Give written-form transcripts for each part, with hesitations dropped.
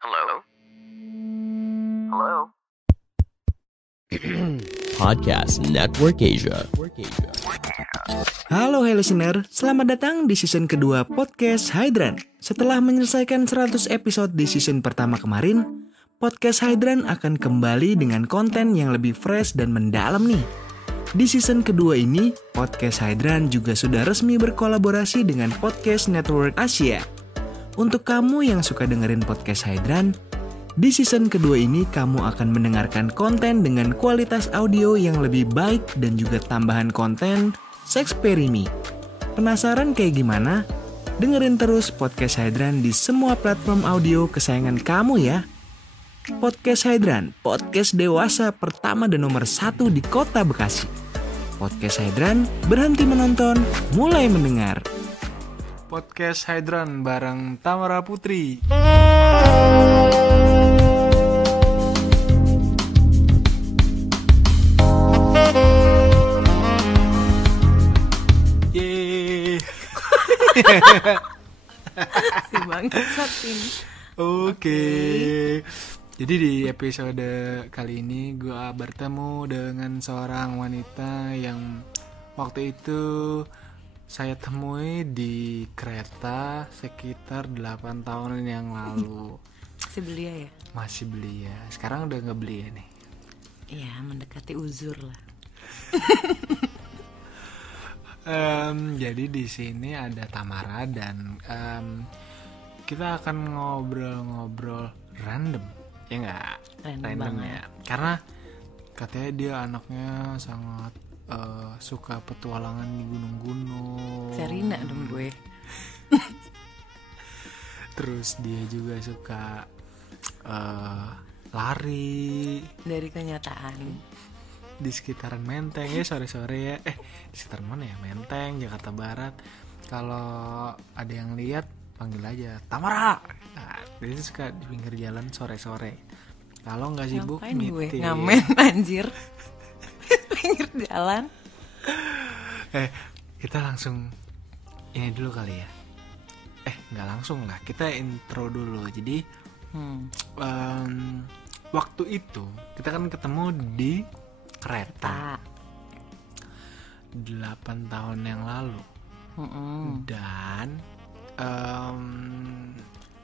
Halo? Halo? Podcast Network Asia. Halo listener, selamat datang di season kedua Podcast Hydran. Setelah menyelesaikan 100 episode di season pertama kemarin, Podcast Hydran akan kembali dengan konten yang lebih fresh dan mendalam nih. Di season kedua ini, Podcast Hydran juga sudah resmi berkolaborasi dengan Podcast Network Asia. Untuk kamu yang suka dengerin Podcast Hydran, di season kedua ini kamu akan mendengarkan konten dengan kualitas audio yang lebih baik dan juga tambahan konten Sexperimi. Penasaran kayak gimana? Dengerin terus Podcast Hydran di semua platform audio kesayangan kamu ya. Podcast Hydran, podcast dewasa pertama dan nomor 1 di kota Bekasi. Podcast Hydran, berhenti menonton, mulai mendengar. Podcast Hydran bareng Tamara Putri. Yeay. Si bangsat ini. Oke. Jadi di episode kali ini gue bertemu dengan seorang wanita yang waktu itu saya temui di kereta sekitar 8 tahun yang lalu. Si belia ya? Masih belia. Sekarang udah nggak belia nih. Iya, mendekati uzur lah. Jadi di sini ada Tamara dan kita akan ngobrol-ngobrol random, ya nggak? Random ya. Karena katanya dia anaknya sangat suka petualangan di gunung-gunung. Serina dong gue. Terus dia juga suka lari Dari kenyataan. di sekitaran Menteng ya, sore-sore ya. Di sekitar mana ya? Menteng, Jakarta Barat. Kalau ada yang lihat panggil aja Tamara. Nah, dia suka di pinggir jalan sore-sore. Kalau nggak sibuk Ngapain gue? meeting. Ngamen anjir. Pinggir jalan. Kita langsung ini dulu kali ya. Nggak langsung lah. Kita intro dulu. Jadi waktu itu kita kan ketemu di kereta 8 tahun yang lalu. Dan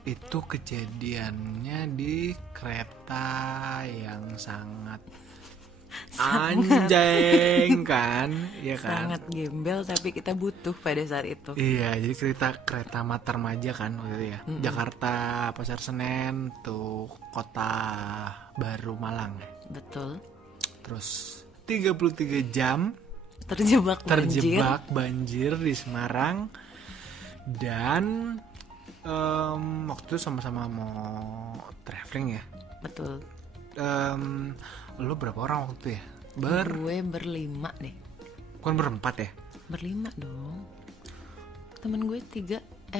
itu kejadiannya di kereta yang sangat anjing kan, ya kan? Sangat gembel tapi kita butuh pada saat itu. Iya, jadi kereta Mata Remaja kan waktu itu ya. Jakarta Pasar Senen tuh Kota Baru Malang. Betul. Terus 33 jam Terjebak banjir di Semarang. Dan waktu itu sama-sama mau traveling ya. Betul. Lo berapa orang waktu itu ya? Gue berlima deh. Bukan berempat ya? Berlima dong. Temen gue 4.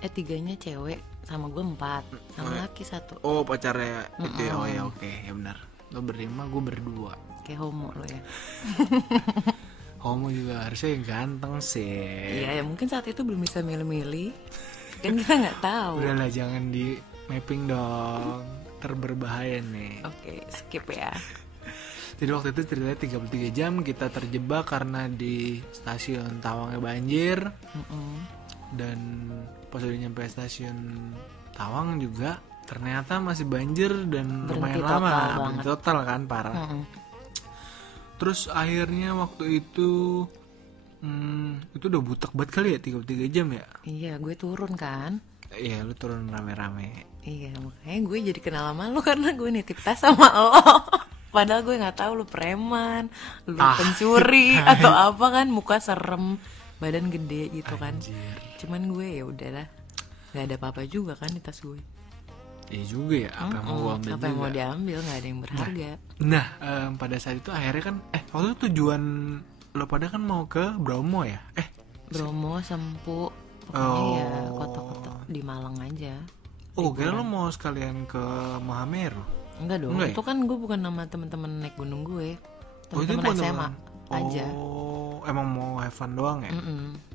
3-nya cewek, sama gue 4, sama laki 1. Oh, pacarnya itu ya. Oh ya, oke, ya benar. Lo berlima, gue berdua. Kayak homo lo ya. Homo juga harusnya yang ganteng sih. Iya, ya mungkin saat itu belum bisa milih-milih. Kan kita nggak tahu. Udahlah, jangan di mapping dong. Terberbahaya nih. Oke, skip ya. Jadi waktu itu ceritanya 33 jam kita terjebak karena di stasiun Tawangnya banjir. Dan pas udah nyampe stasiun Tawang juga ternyata masih banjir dan Berhenti lumayan lama. total Berhenti total kan, parah. Terus akhirnya waktu itu udah butek banget kali ya, 33 jam ya. Iya, gue turun kan. Iya, lu turun rame-rame. Iya, makanya gue jadi kenal sama lo karena gue nitip tas sama lo. Padahal gue nggak tahu lo preman, lo pencuri atau apa kan, muka serem, badan gede gitu kan. Anjir. Cuman gue ya udahlah, nggak ada apa-apa juga kan di tas gue. Iya juga ya, apa yang mau gua ambil Apa yang juga. mau diambil, nggak ada yang berharga. Nah, pada saat itu akhirnya kan waktu itu tujuan lo pada kan mau ke Bromo ya? Bromo, Sempu, pokoknya ya kota-kota di Malang aja. Oh, kira lo mau sekalian ke Mahameru? Enggak dong, Enggak ya? itu kan gue bukan nama teman-teman naik gunung gue, Oh, itu teman-teman bukan SMA temen. aja. Oh, emang mau have fun doang ya?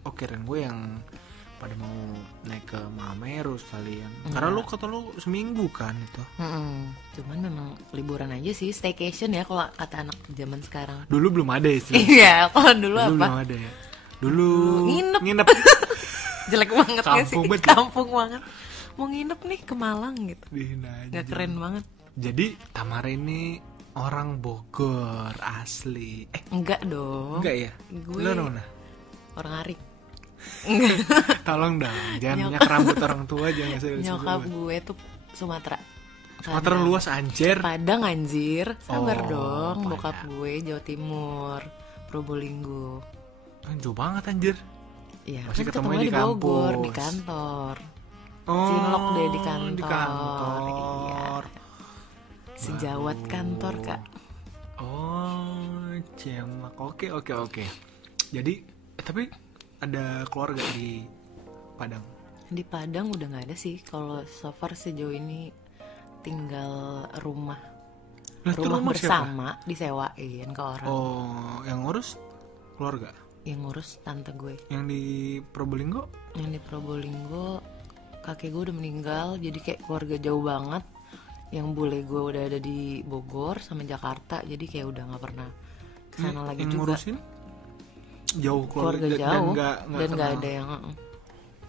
Oh, kirain gue yang pada mau naik ke Mameru sekalian. Karena lu kata lu seminggu kan itu. Cuman memang liburan aja sih, staycation ya kalau kata anak zaman sekarang. Dulu belum ada sih. Iya, kalau dulu apa? Belum ada ya. Dulu nginep. Jelek banget gak sih? Kampung banget. Kampung banget. Mau nginep nih ke Malang gitu. Gak keren banget. Jadi Tamara ini orang Bogor asli. Enggak dong. Enggak ya? Gue Lu mana? orang Arik. Tolong dong, jangan minyak rambut orang tua, jangan serius. Nyokap gue tuh Sumatera. Sumatera luas anjir. Padang anjir. Sabar dong, Padang. bokap gue Jawa Timur, Probolinggo. Jauh banget anjir. Iya, Masih kan ketemu ketemu di di Bogor, kampus. di kantor. Oh, Cinlok deh di kantor. Di kantor. Iya. Sejawat kantor, Kak. Oh, Cinlok. Oke. Jadi, tapi ada keluarga di Padang. Di Padang udah nggak ada sih. Kalau so far sejauh ini tinggal rumah Lah, itu rumah rumah bersama disewain ke orang. Oh, yang ngurus keluarga. Yang ngurus tante gue. Yang di Probolinggo? Yang di Probolinggo kakek gue udah meninggal, jadi kayak keluarga jauh banget. Yang bule gue udah ada di Bogor sama Jakarta, jadi kayak udah nggak pernah kesana lagi yang juga. ngurusin jauh Keluarga dan jauh nggak nggak kenal. ada yang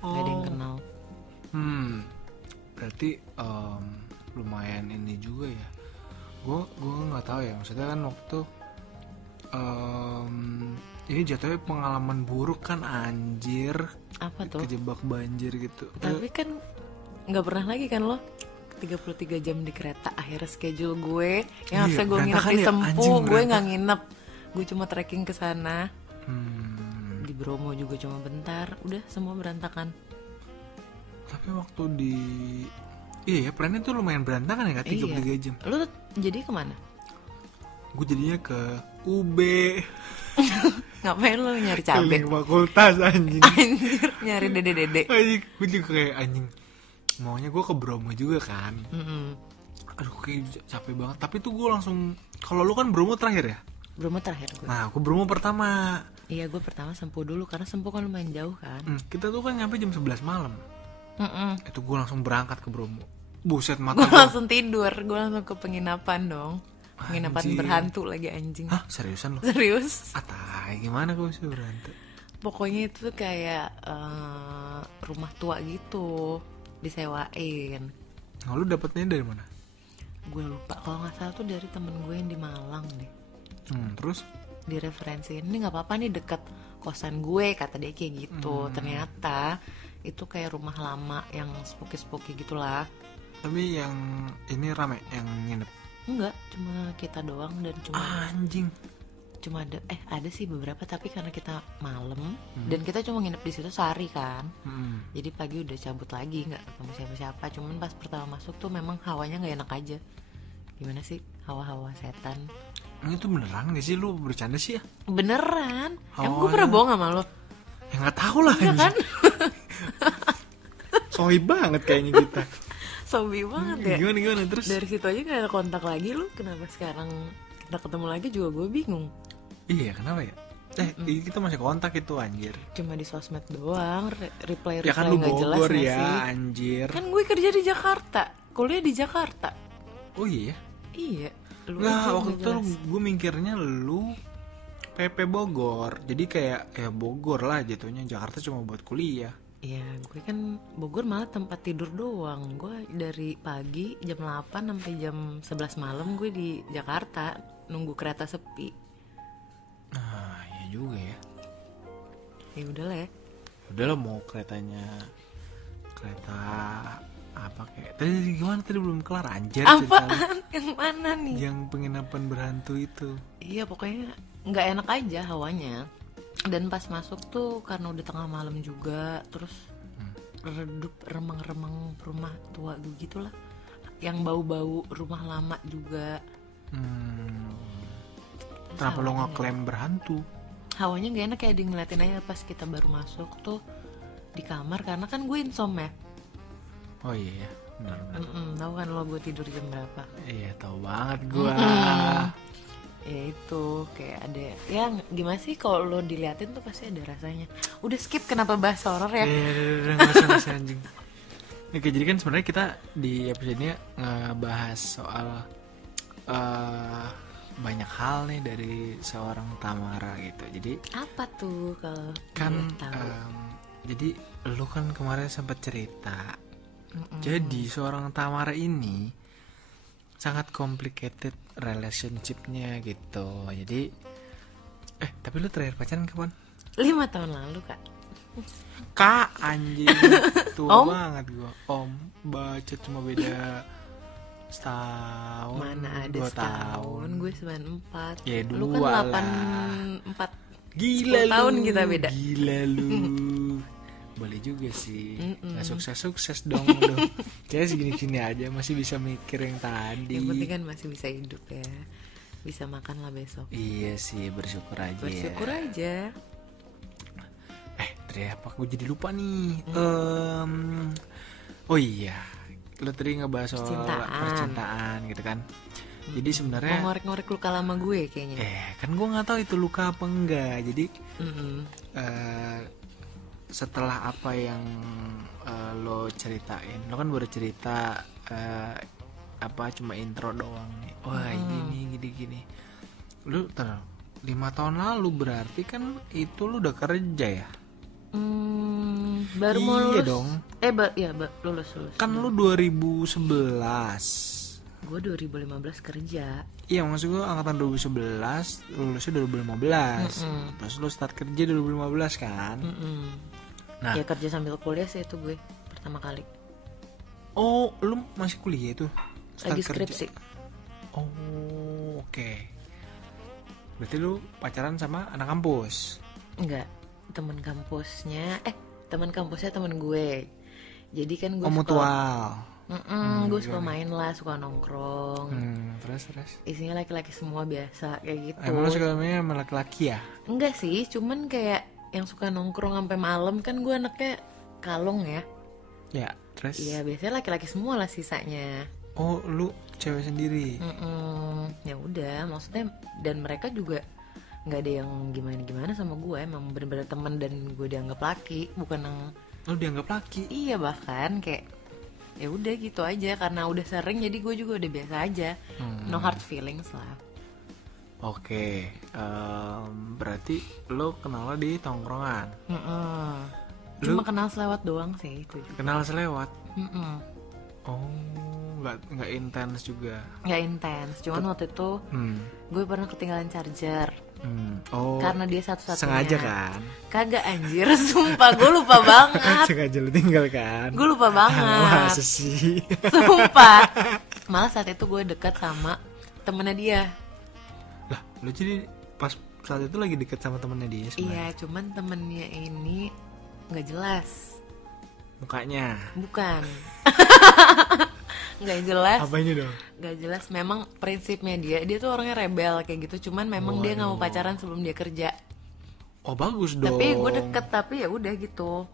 nggak ada yang kenal. Berarti lumayan ini juga ya. Gue nggak tahu ya, maksudnya kan waktu ini jatuhnya pengalaman buruk kan anjir. Apa tuh? Kejebak banjir gitu. Tapi kan nggak pernah lagi kan lo 33 jam di kereta. Akhirnya schedule gue yang harusnya gue nginep berantakan di ya, Sempu, anjing, gue nggak berantakan. nginep. Gue cuma trekking ke sana. Hmm, Di Bromo juga cuma bentar. Udah semua berantakan. tapi waktu di iya ya, plannya tuh lumayan berantakan ya, 33 jam. Lo jadi kemana? Gue jadinya ke UB. Ngapain lo nyari cabai? Keliling fakultas anjing. Anjir, nyari dede-dede. Anjing, gue juga kayak anjing. Maunya gue ke Bromo juga kan. Aduh, kayak capek banget. Tapi tuh gue langsung, kalau lu kan Bromo terakhir ya? Bromo terakhir gue. Nah, gue Bromo pertama. Iya, gue pertama Sempu dulu karena Sempu kan lumayan jauh kan. Kita tuh kan nyampe jam 11 malam. Itu gue langsung berangkat ke Bromo. Buset, mata Gue gue. langsung tidur, gue langsung ke penginapan dong. Penginapan Anjing. berhantu lagi anjing. Hah, seriusan lu? Serius? Atai, gimana gue bisa berhantu? Pokoknya itu tuh kayak rumah tua gitu, disewain. Nah, lu dapetnya dari mana? Gue lupa, kalau nggak salah tuh dari temen gue yang di Malang deh. Terus? Direferensiin, ini nggak apa-apa nih deket kosan gue, kata dia kayak gitu. Ternyata itu kayak rumah lama yang spooky gitulah. Tapi yang ini rame, yang nginep. Enggak, cuma kita doang dan Anjing. cuma ada sih beberapa, tapi karena kita malam dan kita cuma nginep di situ sehari kan. Jadi pagi udah cabut lagi, nggak ketemu siapa-siapa. Cuman pas pertama masuk tuh memang hawanya nggak enak aja. Gimana sih hawa-hawa setan? Ini tuh beneran gak sih, lu bercanda sih ya? Beneran? Emang gue Hawanya- pernah bohong sama lo? Ya nggak tahu lah. Iya kan? Sohib banget kayaknya kita. Sobi banget ya. Gimana terus? Dari situ aja gak ada kontak lagi lu. Kenapa sekarang kita ketemu lagi juga gue bingung. Iya, kenapa ya? Kita masih kontak itu anjir. Cuma di sosmed doang, reply Ya kan lu nggak jelas Bogor nggak ya, sih? anjir. Kan gue kerja di Jakarta, kuliah di Jakarta. Oh iya. Iya. Lu Nggak, aja waktu nggak itu jelas. gue mikirnya lu PP Bogor. Jadi kayak Bogor lah jatuhnya, Jakarta cuma buat kuliah. Iya, gue kan Bogor malah tempat tidur doang. Gue dari pagi jam 8 sampai jam 11 malam gue di Jakarta nunggu kereta sepi. Nah, iya juga ya. Ya udahlah ya. Udahlah, mau kereta apa kayak tadi gimana, tadi belum kelar anjir ceritanya. Apaan? Yang mana nih? Yang penginapan berhantu itu. Iya, pokoknya nggak enak aja hawanya. Dan pas masuk tuh karena udah tengah malam juga, terus redup remang-remang rumah tua gitu lah, yang bau-bau rumah lama juga. Kenapa lo ngeklaim berhantu? Hawanya gak enak, kayak di ngeliatin aja pas kita baru masuk tuh di kamar, karena kan gue insomnia. Oh iya, benar. Tahu kan lo gue tidur jam berapa? Iya, tahu banget gua. Ya itu kayak ada ya gimana sih kalau lo diliatin tuh pasti ada rasanya. Udah skip, kenapa bahas horor ya? Udah nggak usah anjing. Oke, jadi kan sebenarnya kita di episode ini ngebahas soal banyak hal nih dari seorang Tamara gitu. Jadi Apa tuh kalau kan boleh tahu? jadi lu kan kemarin sempat cerita. Jadi seorang Tamara ini sangat complicated relationship-nya gitu. Jadi tapi lu terakhir pacaran kapan? 5 tahun lalu kak. Kak anjing tua Om? banget gua. Om baca cuma beda setahun. Mana ada 2 setahun, tahun. gue 94. Ya, Lu kan 2 lah. 84. Gila 10 tahun lu. kita beda. Gila lu. Boleh juga sih. Nggak sukses dong lu. Kayaknya segini-gini aja masih bisa mikir yang tadi. Yang penting kan masih bisa hidup ya. Bisa makan lah besok. Iya sih, bersyukur aja. Bersyukur aja. Tadi apa? Gue jadi lupa nih. Oh iya, lo tadi ngebahas soal percintaan gitu kan. Jadi sebenarnya Mau ngorek-ngorek luka lama gue kayaknya. kan gue nggak tahu itu luka apa enggak. Jadi setelah apa yang lo ceritain, lo kan baru cerita apa cuma intro doang nih. Wah gini. Lu 5 tahun lalu berarti kan itu lu udah kerja ya? Baru mau Iya lulus. dong. Lulus. Kan lu 2011. Gue 2015 kerja. Iya, maksud gue angkatan 2011, lulusnya 2015. Terus lu start kerja 2015 kan? Nah, Ya kerja sambil kuliah sih itu gue pertama kali. oh, lu masih kuliah itu? Start Lagi kerja? skripsi. Oh, oke. Berarti lu pacaran sama anak kampus? Enggak, teman kampusnya teman gue. Jadi kan gue Mutual. gue suka main lah, suka nongkrong. Terus. Isinya laki-laki semua biasa kayak gitu. Emang lu suka sama laki-laki ya? Enggak sih, cuman kayak yang suka nongkrong sampai malam kan gue anaknya kalong ya. Ya, terus? Iya, biasanya laki-laki semua lah sisanya. Oh, lu cewek sendiri? Ya udah, maksudnya dan mereka juga nggak ada yang gimana sama gue, emang bener-bener teman dan gue dianggap laki, bukan yang Lu dianggap laki? iya, bahkan kayak ya udah gitu aja karena udah sering jadi gue juga udah biasa aja. No hard feelings lah. Oke, berarti lo kenal di tongkrongan? Cuma kenal selewat doang sih itu juga. Kenal selewat? Oh, nggak intens juga? Nggak intens, cuman waktu itu gue pernah ketinggalan charger. Oh, Karena dia satu-satunya. sengaja kan? Kagak anjir, sumpah gue lupa banget. Sengaja lu tinggal kan? Gue lupa banget. Masa sih? Sumpah. Malah saat itu gue dekat sama temennya dia. Lah, lu jadi pas saat itu lagi deket sama temennya dia sebenarnya? Iya, cuman temennya ini nggak jelas. Mukanya? Bukan. Nggak jelas. Apanya dong? Nggak jelas. Memang prinsipnya dia tuh orangnya rebel kayak gitu. Cuman memang dia nggak mau pacaran sebelum dia kerja. Oh, bagus dong. Tapi gue deket, tapi ya udah gitu.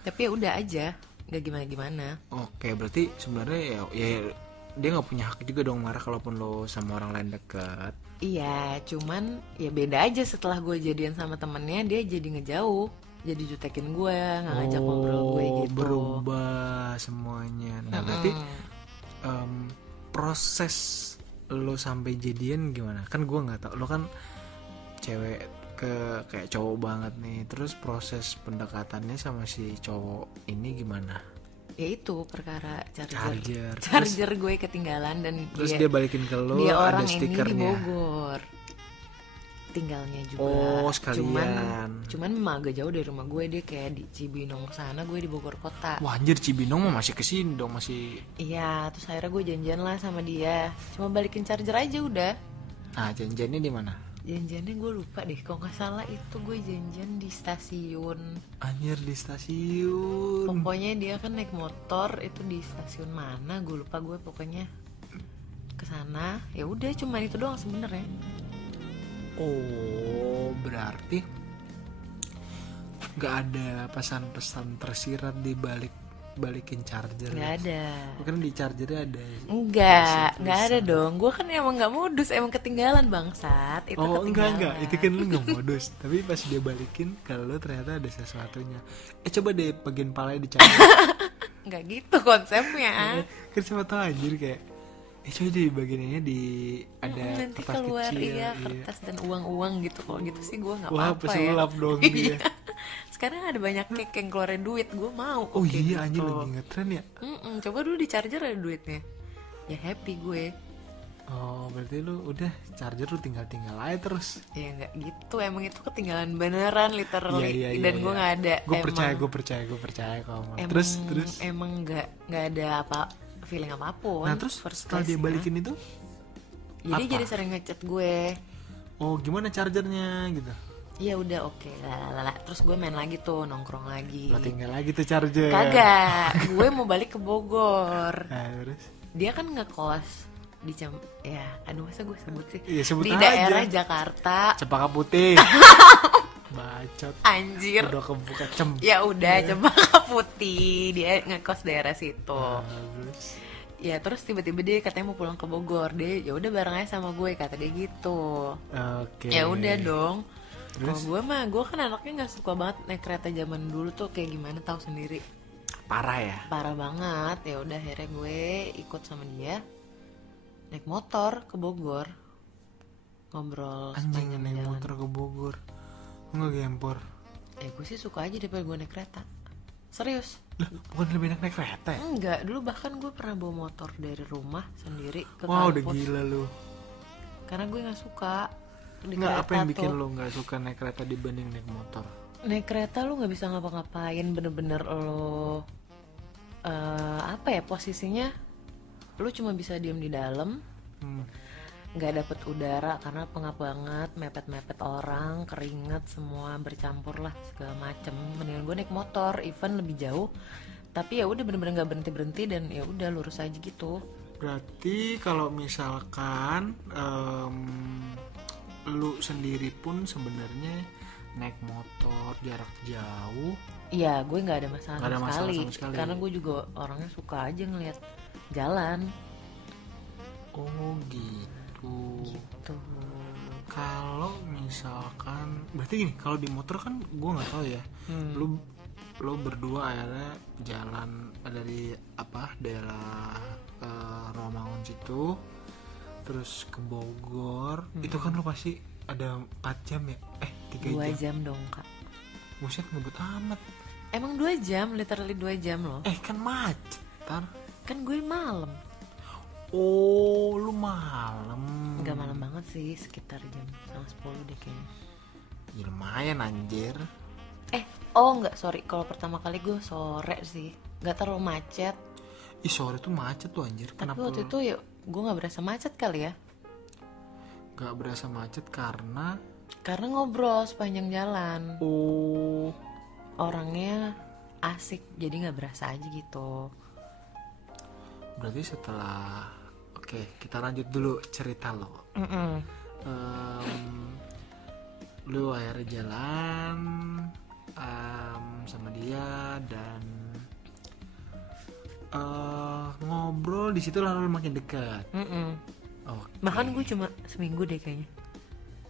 Tapi ya udah aja, nggak gimana-gimana. Oke, berarti sebenarnya ya dia nggak punya hak juga dong marah kalaupun lo sama orang lain deket. Iya, cuman ya beda aja setelah gue jadian sama temennya, dia jadi ngejauh, jadi jutekin gue, nggak ngajak ngobrol gue gitu. Berubah semuanya. Nah, berarti proses lo sampai jadian gimana? Kan gue nggak tahu. Lo kan cewek kayak cowok banget nih. Terus proses pendekatannya sama si cowok ini gimana? Ya itu perkara charger Terus gue ketinggalan dan dia balikin ke lo, dia ada orang ini di stikernya. Bogor tinggalnya juga. Oh, sekalian. Cuman memang agak jauh dari rumah gue, dia kayak di Cibinong sana, gue di Bogor kota. Wah anjir, Cibinong mah masih kesini dong, masih. Iya, terus akhirnya gue janjian lah sama dia, cuma balikin charger aja udah. Nah, janjiannya di mana? Janjiannya gue lupa deh, kalau nggak salah itu gue janjian di stasiun. Anjir, di stasiun. Pokoknya dia kan naik motor itu di stasiun mana, gue lupa gue pokoknya kesana. Ya udah, cuma itu doang sebenarnya. Oh, berarti nggak ada pesan-pesan tersirat di balik balikin charger? Nggak ada. Bukan di chargernya ada. Nggak ada dong. Gue kan emang nggak modus, emang ketinggalan bangsat. Itu ketinggalan. Enggak. Itu kan lu nggak modus. Tapi pas dia balikin, kalau lu ternyata ada sesuatunya. Coba deh bagian palanya dicari. Nggak gitu konsepnya. Kan siapa tau anjir kayak coba deh bagiannya di ada nanti kertas keluar kecil. kertas dan uang gitu. Kalau gitu sih gue nggak Wah, apa-apa ya. pesulap dong dia. Sekarang ada banyak cake yang keluarin duit, gue mau. Oh kayak iya, anjir gitu. lagi ngetren ya. Coba dulu di charger ada duitnya. Ya happy gue. Oh, berarti lu udah charger lu tinggal aja terus. Ya nggak gitu, emang itu ketinggalan beneran literally. Iya, dan gue nggak ada. Gue percaya kalau terus emang nggak ada apa feeling apapun. Nah terus setelah dia balikin itu jadi sering ngechat gue. Oh gimana chargernya gitu? Ya udah oke. Terus gue main lagi tuh, nongkrong lagi. Lo tinggal lagi tuh charger. Kagak, gue mau balik ke Bogor. Nah, terus? Dia kan ngekos di masa gue sebut sih? Iya, sebut di aja. daerah Jakarta. Cempaka Putih. Bacot. Anjir. Udah kebuka Ya udah, Cempaka Putih. Dia ngekos daerah situ. Terus? Ya terus tiba-tiba dia katanya mau pulang ke Bogor. Dia ya udah bareng aja sama gue, kata dia gitu. Oke. Ya udah dong. Terus? Kalau gue kan anaknya nggak suka banget naik kereta zaman dulu tuh, kayak gimana tahu sendiri. Parah ya? Parah banget. Ya udah akhirnya gue ikut sama dia naik motor ke Bogor, ngobrol Anjing sepanjang naik jalan. motor ke Bogor. Nggak gempor. Gue sih suka aja daripada gue naik kereta. Serius. Lah, bukan lebih enak naik kereta ya? Enggak, dulu bahkan gue pernah bawa motor dari rumah sendiri ke Wow, kampus. udah gila lu. Karena gue nggak suka di Nggak, kereta apa yang bikin tuh. lu nggak suka naik kereta dibanding naik motor? Naik kereta lu nggak bisa ngapa-ngapain, bener-bener lo apa ya posisinya, lu cuma bisa diem di dalam, nggak dapet udara karena pengap banget, mepet-mepet orang, keringat semua bercampur lah segala macem. Mendingan gue naik motor, even lebih jauh, tapi ya udah bener-bener nggak berhenti dan ya udah lurus aja gitu. Berarti kalau misalkan lu sendiri pun sebenarnya naik motor jarak jauh, Iya, gue nggak ada masalah, Nggak ada sama, masalah sekali. sama sekali. Karena gue juga orangnya suka aja ngeliat jalan. oh gitu. Tuh. Kalau misalkan, berarti gini, kalau di motor kan gue nggak tahu ya. Lu berdua akhirnya jalan dari daerah Romangun situ, terus ke Bogor. Itu kan lu pasti ada 4 jam ya? 3 2 jam. jam dong kak. Buset, ngebut amat. Emang 2 jam, literally 2 jam loh. Kan macet tar. Kan gue malam. Oh, lu malam. Gak malam banget sih, sekitar jam 10 deh kayaknya. Ya lumayan anjir. Enggak, sorry. Kalau pertama kali gue sore sih, gak terlalu macet. Ih, sore tuh macet tuh anjir. Tapi Kenapa waktu itu ya gue gak berasa macet kali ya. gak berasa macet karena ngobrol sepanjang jalan. oh Orangnya asik, jadi gak berasa aja gitu. berarti setelah kita lanjut dulu cerita lo. Lu akhirnya jalan sama dia dan ngobrol di situ lalu makin dekat. Bahkan gue cuma seminggu deh kayaknya.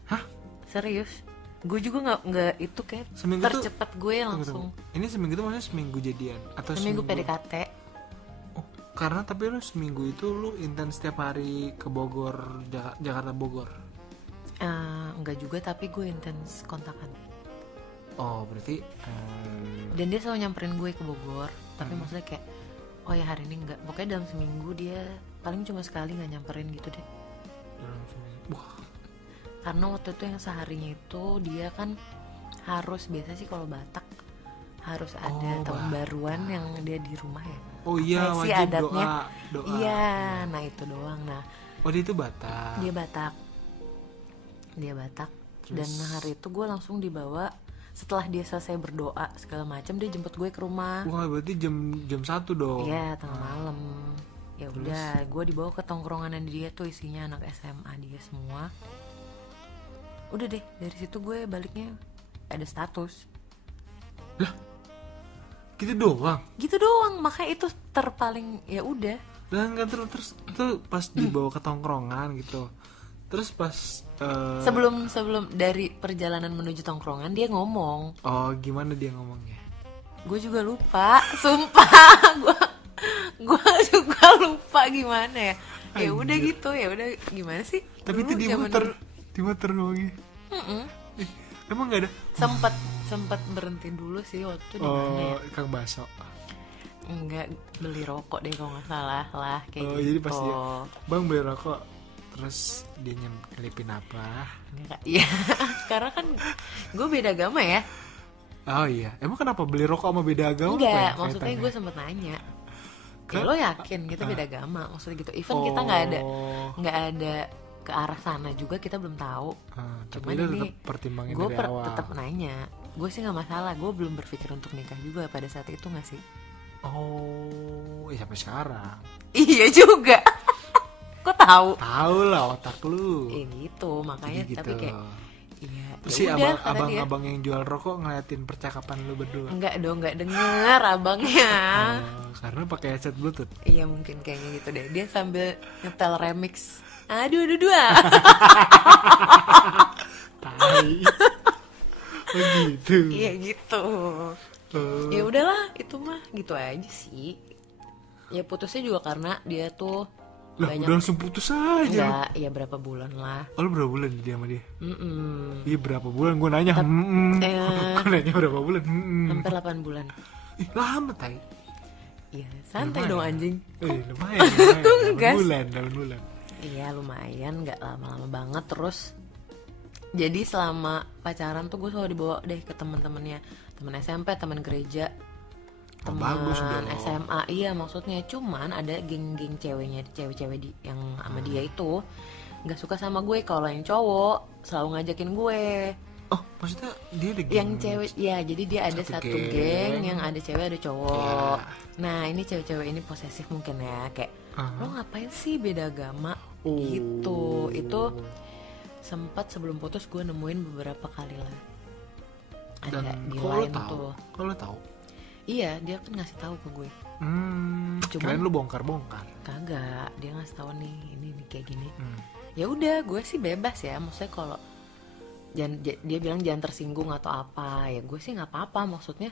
Hah? Serius? Gue juga nggak itu kayak Seminggu tuh- tercepat gue langsung. Ini seminggu itu maksudnya seminggu jadian atau Seminggu PDKT. Oh, karena tapi lu seminggu itu lu intens setiap hari ke Bogor, Jakarta Bogor. Enggak juga, tapi gue intens kontakan. Oh, berarti Dan dia selalu nyamperin gue ke Bogor. Tapi maksudnya kayak, oh ya hari ini enggak. Pokoknya dalam seminggu dia paling cuma sekali nggak nyamperin gitu deh. dalam seminggu. Wah, Karena waktu itu yang seharinya itu dia kan harus, biasa sih kalau Batak harus ada tahun Batak. baruan yang dia di rumah ya. oh iya, Kayak sih wajib adatnya. doa. Iya, nah itu doang. Nah, Oh, dia itu Batak. dia Batak. Terus? Dan hari itu gue langsung dibawa, setelah dia selesai berdoa segala macam, dia jemput gue ke rumah. Wah, berarti jam 1 dong. Iya, tengah malam. Ya udah, gue dibawa ke tongkrongan dia tuh isinya anak SMA dia semua. Udah deh, dari situ gue baliknya ada status. Gitu doang. Gitu doang, makanya itu terpaling ya udah. Dan nggak terus itu pas dibawa ke tongkrongan gitu. Terus pas Sebelum dari perjalanan menuju tongkrongan dia ngomong. oh gimana dia ngomongnya? Gue juga lupa, sumpah. Gue juga lupa gimana ya. Ya udah gitu, ya udah gimana sih? Tapi dulu itu di motor ngomongnya. Emang nggak ada? Sempet berhenti dulu sih waktu itu di mana ya? Kang Baso. Enggak, beli rokok deh kalau nggak salah lah kayak gitu. Jadi pas dia, bang beli rokok, terus dia nyelipin apa? Enggak, iya. Karena kan gue beda agama ya. Oh iya, emang kenapa beli rokok sama beda agama? Enggak, maksudnya gue sempet nanya. Ya lo yakin kita beda agama? Maksudnya gitu. Even kita nggak ada ke arah sana juga, kita belum tahu. Cuman ini pertimbangin gue dari awal. tetap nanya. Gue sih nggak masalah. Gue belum berpikir untuk nikah juga pada saat itu, nggak sih? Oh, ya sampai sekarang. Iya juga. Kok tahu? Tahu lah otak lu. Gitu, makanya gitu. Tapi kayak iya. Terus si abang yang jual rokok ngeliatin percakapan lu berdua. Enggak dong, enggak denger abangnya. Karena pakai headset Bluetooth. Iya mungkin kayaknya gitu deh. Dia sambil nyetel remix. Aduh, dua. Tai. Begitu. Iya gitu. Ya udahlah, itu mah gitu aja sih. Ya putusnya juga karena dia tuh lah, banyak. Udah langsung putus aja. Enggak, ya berapa bulan lah. Oh, lu berapa bulan dia sama dia? Iya berapa bulan, gue nanya. Gue nanya berapa bulan? Hampir 8 bulan. Ih, lama tai. Iya, santai lumayan. dong anjing. Lumayan. 8 bulan. Iya, lumayan, nggak lama-lama banget. Terus jadi selama pacaran tuh gue selalu dibawa deh ke teman-temannya, teman SMP, teman gereja, teman SMA. Iya, maksudnya cuman ada geng-geng cewek-cewek yang sama dia itu nggak suka sama gue. Kalau yang cowok selalu ngajakin gue. Oh, maksudnya dia ada geng? Yang cewek, ya jadi dia ada satu geng yang ada cewek ada cowok. Nah ini cewek-cewek ini posesif mungkin ya, kayak lo ngapain sih beda agama gitu. Itu sempat sebelum putus gue nemuin beberapa kali lah. Ada di lain tuh. Kalau tahu? Iya, dia kan ngasih tahu ke gue. Cuman lu bongkar. Kagak, dia ngasih tahu nih ini kayak gini. Ya udah, gue sih bebas ya. Maksudnya kalau dia bilang jangan tersinggung atau apa, ya gue sih nggak apa-apa. Maksudnya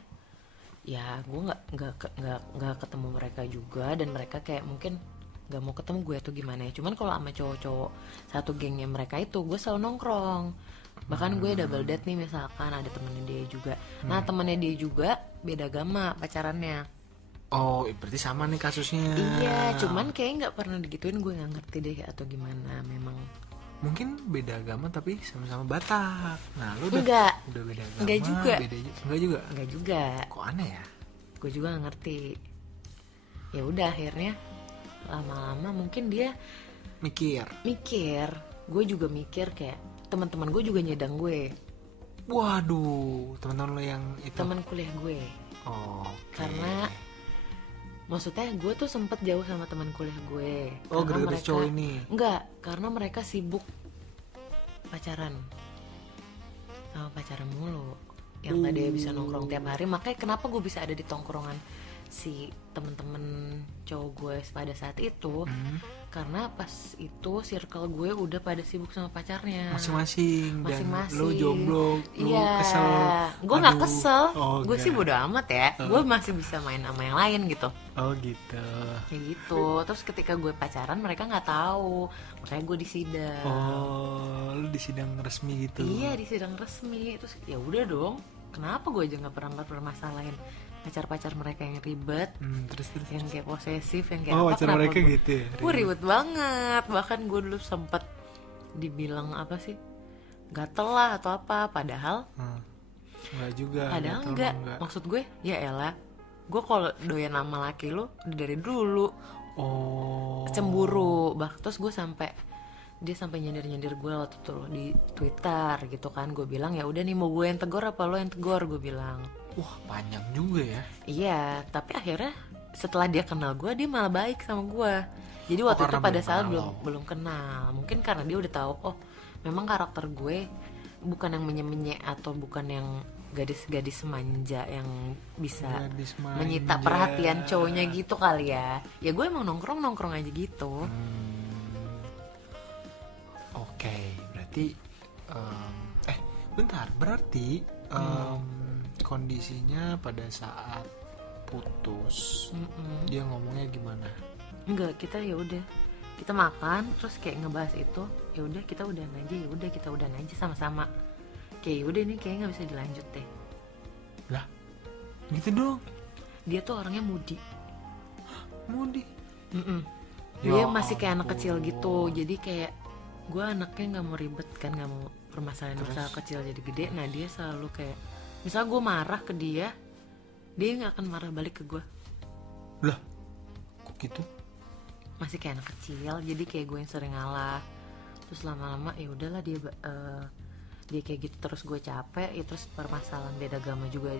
ya gue nggak ketemu mereka juga, dan mereka kayak mungkin nggak mau ketemu gue atau gimana ya. Cuman kalau sama cowok-cowok satu gengnya mereka itu, gue selalu nongkrong. Bahkan gue double date nih, misalkan ada temennya dia juga. Nah temennya dia juga beda agama pacarannya. Oh, berarti sama nih kasusnya. Iya, cuman kayak nggak pernah digituin, gue nggak ngerti deh atau gimana. Memang mungkin beda agama tapi sama-sama Batak. Nah, lu udah beda agama. Enggak juga. Kok aneh ya? Gue juga gak ngerti. Ya udah, akhirnya lama-lama mungkin dia mikir. Gue juga mikir, kayak teman-teman gue juga nyedang gue. Waduh, teman-teman lo yang itu? Teman kuliah gue. Oh. Karena maksudnya gue tuh sempet jauh sama teman kuliah gue. Oh, gara-gara cowok ini? Enggak, karena mereka sibuk pacaran mulu. Yang tadi bisa nongkrong tiap hari. Makanya kenapa gue bisa ada di tongkrongan si temen-temen cowok gue pada saat itu, karena pas itu circle gue udah pada sibuk sama pacarnya masing-masing. Dan lo jomblo, lo kesel. Gue nggak kesel, gue sih bodo amat ya. Gue masih bisa main sama yang lain gitu. Oh gitu. Kayak gitu. Terus ketika gue pacaran mereka nggak tahu, makanya gue disidang. Oh, lo disidang resmi gitu? Iya, disidang resmi. Terus ya udah dong, kenapa gue aja nggak pernah bermasalahin pacar-pacar mereka yang ribet, terus yang kayak posesif, yang kayak pacar mereka gitu ya? Gue ribet banget. Bahkan gue dulu sempet dibilang apa sih, gatel lah atau apa, padahal enggak juga. Padahal enggak. Maksud gue, ya elah, gue kalau doyan nama laki lo dari dulu. Cemburu. Terus gue dia sampai nyindir gue waktu itu di Twitter gitu kan. Gue bilang ya udah nih, mau gue yang tegur apa lo yang tegur, gue bilang. Wah, panjang juga ya. Iya, tapi akhirnya setelah dia kenal gue, dia malah baik sama gue. Jadi waktu itu pada saat belum kenal. Mungkin karena dia udah tahu, oh memang karakter gue bukan yang menye-menye atau bukan yang gadis-gadis manja yang bisa Gadis manja. menyita perhatian cowoknya gitu kali ya. Ya gue emang nongkrong aja gitu. Oke, berarti bentar, berarti kondisinya pada saat putus dia ngomongnya gimana? Enggak, kita ya udah kita makan terus kayak ngebahas itu, ya udah kita udahan aja sama-sama. Kayak udah nih kayak nggak bisa dilanjut deh. Lah, gitu dong. Dia tuh orangnya moody. Ya Dia masih kayak anak ampun. kecil gitu. Jadi kayak gue anaknya nggak mau ribet kan, nggak mau permasalahan masalah kecil jadi gede. Nah dia selalu kayak, misal gue marah ke dia nggak akan marah balik ke gue. Lah, kok gitu? Masih kayak anak kecil. Jadi kayak gue yang sering ngalah. Terus lama-lama ya udahlah dia kayak gitu terus gue capek ya. Terus permasalahan beda agama juga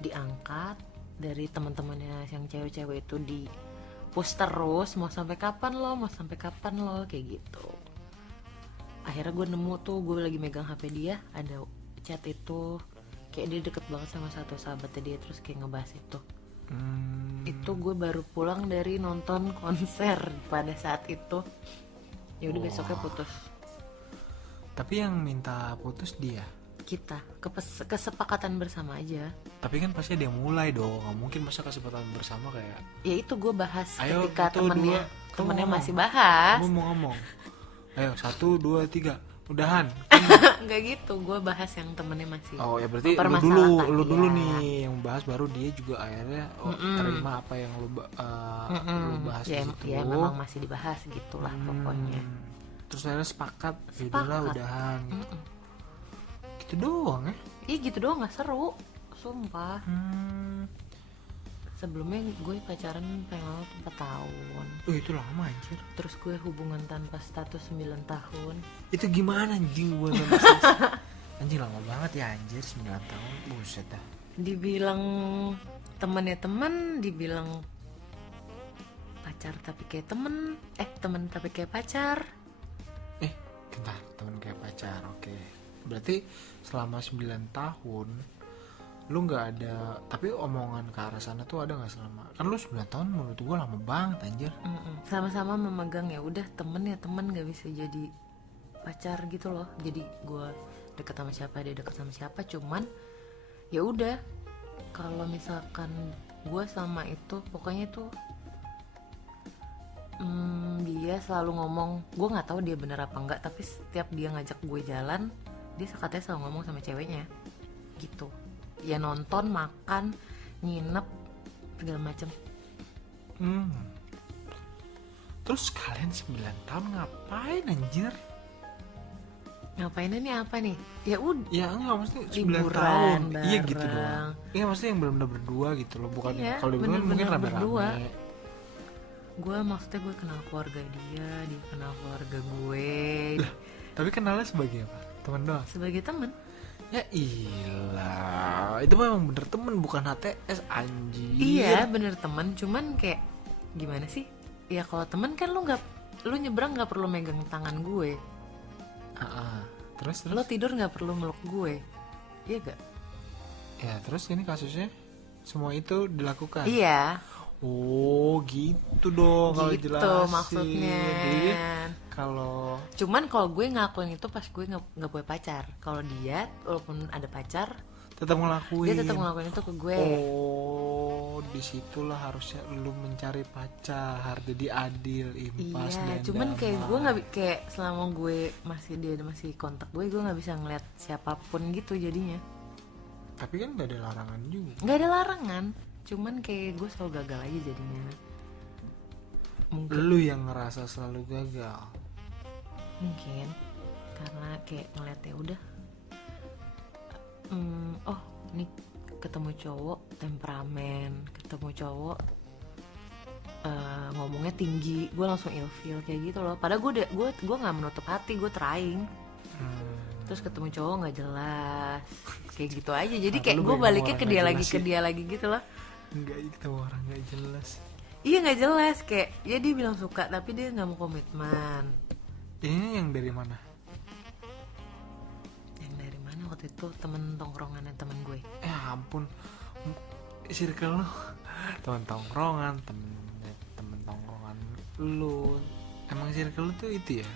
diangkat dari teman-temannya yang cewek-cewek itu di push terus, mau sampai kapan lo kayak gitu. Akhirnya gue nemu tuh, gue lagi megang HP dia, ada chat itu kayak dia deket banget sama satu sahabatnya dia, terus kayak ngebahas itu. Itu gue baru pulang dari nonton konser pada saat itu. Ya udah besoknya putus. Tapi yang minta putus dia. Kita kesepakatan bersama aja. Tapi kan pasti ada yang mulai dong. Gak mungkin masa kesempatan bersama kayak. Ya itu gue bahas Ayo, ketika 1, 2, temennya ngomong. masih bahas. Gue mau ngomong. Ayo 1, 2, 3 udahan. Nggak gitu, gue bahas yang temennya masih. Oh ya berarti mempermasalahkan lu dulu dia. nih yang bahas, baru dia juga akhirnya terima apa yang lu bahas Ya, di situ. ya memang masih dibahas gitulah pokoknya. Terus akhirnya sepakat. Yaudahlah udahan gitu. Gitu doang ya. Iya gitu doang, nggak seru, sumpah. Sebelumnya gue pacaran paling lama 4 tahun. Itu lama anjir. Terus gue hubungan tanpa status 9 tahun. Itu gimana anjing gue anjing lama banget ya anjir, 9 tahun. Buset dah. Dibilang temennya teman, dibilang pacar tapi kayak temen tapi kayak pacar. Bentar, temen kayak pacar. Oke. Berarti selama 9 tahun lu nggak ada, tapi omongan ke arah sana tuh ada nggak selama? Kan lu 9 tahun menurut gue lama banget anjir. Sama-sama memegang ya udah temen nggak bisa jadi pacar gitu loh. Jadi gue deket sama siapa, dia deket sama siapa, cuman ya udah kalau misalkan gue sama itu pokoknya tuh dia selalu ngomong, gue nggak tahu dia bener apa enggak, tapi setiap dia ngajak gue jalan dia katanya selalu ngomong sama ceweknya gitu ya, nonton, makan, nginep segala macem. Terus kalian 9 tahun ngapain anjir? Ngapainnya nih apa nih? Ya udah. Ya enggak, maksudnya 9 Liburan tahun. bareng. Iya gitu doang. Iya maksudnya yang benar-benar berdua gitu loh, bukan Iya, kalau dulu kan mungkin bener-bener berdua. rame-rame. Gue maksudnya gue kenal keluarga dia kenal keluarga gue. Tapi kenalnya sebagai apa? Teman doang. Sebagai teman. Ya ilah, itu memang bener temen, bukan HTS anjir. Iya bener teman, cuman kayak gimana sih? Ya kalau teman kan lu nyebrang nggak perlu megang tangan gue. Terus Lo tidur nggak perlu meluk gue, iya gak? ya terus ini kasusnya semua itu dilakukan. Iya. Oh gitu dong kalau Gitu jelasin. maksudnya. Jadi kalau Cuman kalau gue ngelakuin itu pas gue nggak punya pacar. Kalau dia walaupun ada pacar, tetap ngelakuin. dia tetap ngelakuin itu ke gue. Oh, disitulah harusnya lu mencari pacar, jadi adil, impas Iya, dan cuman kayak damai. gue nggak kayak selama gue dia masih kontak gue nggak bisa ngeliat siapapun gitu jadinya. Tapi kan gak ada larangan juga. Nggak ada larangan, cuman kayak gue selalu gagal aja jadinya. Mungkin Lu yang ngerasa selalu gagal. karena kayak ngeliatnya udah, oh nih ketemu cowok temperamen, ketemu cowok ngomongnya tinggi, gue langsung ilfeel kayak gitu loh. Padahal gue nggak menutup hati, gue trying. Terus ketemu cowok nggak jelas kayak gitu aja, jadi kayak lu gue banyak baliknya orang ke nggak dia lagi jelas ke ya? dia lagi gitu loh. Enggak, ketemu orang gak jelas. Iya nggak jelas, kayak ya dia bilang suka tapi dia nggak mau komitmen. Ini yang dari mana? Yang dari mana? waktu itu temen tongkrongannya temen gue. Ampun, circle lo teman tongkrongan, temen tongkrongan lu. Emang circle lu tuh itu ya?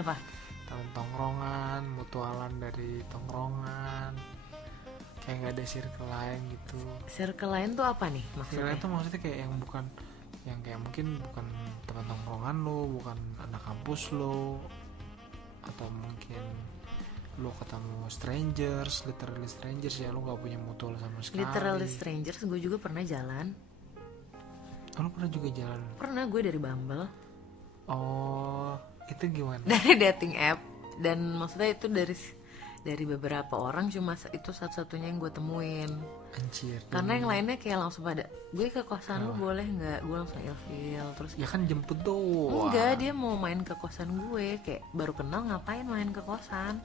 Apa? Temen tongkrongan, mutualan dari tongkrongan. Kayak nggak ada circle lain gitu. Circle lain tuh apa nih Circle maksudnya? lain tuh maksudnya kayak yang bukan, yang kayak mungkin bukan teman tongkrongan lo, bukan anak kampus lo, atau mungkin lo ketemu strangers, literally strangers ya, lo nggak punya mutual sama sekali. Literally strangers, gue juga pernah jalan. Oh, lo pernah juga jalan? Pernah, gue dari Bumble. Oh, itu gimana? Dari dating app. Dan maksudnya itu dari beberapa orang, cuma itu satu-satunya yang gue temuin. Anjir. Karena yang lainnya kayak langsung pada, gue ke kosan lu boleh nggak? Gue langsung ilfil. Terus Ya kan jemput doang. enggak, dia mau main ke kosan gue. Kayak baru kenal ngapain main ke kosan.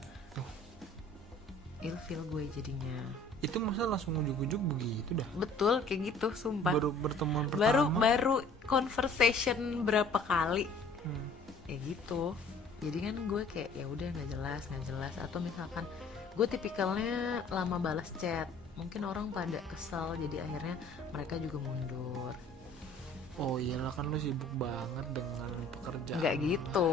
Ilfil gue jadinya. Itu masa langsung ujuk-ujuk begitu dah? Betul, kayak gitu, sumpah. Baru bertemuan pertama. Baru conversation berapa kali. Kayak gitu. Jadi kan gue kayak ya udah nggak jelas. Atau misalkan gue tipikalnya lama balas chat. Mungkin orang pada kesel, jadi akhirnya mereka juga mundur. Oh iyalah, kan lu sibuk banget dengan pekerjaan. Nggak gitu,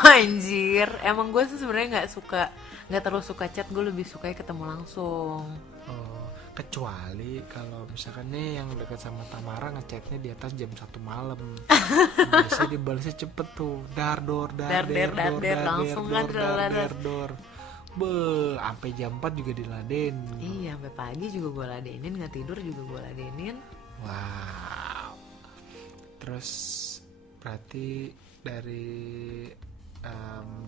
anjir. Emang gue sih sebenarnya nggak terlalu suka chat. Gue lebih suka ketemu langsung. Oh, kecuali kalau misalkan nih yang dekat sama Tamara ngechatnya di atas jam 1 malam. Biasanya dibalasnya cepet tuh. Dar dor langsung sampai jam 4 juga diladen. Iya, sampai pagi juga gue ladenin, nggak tidur juga gue ladenin. Wow. Terus berarti dari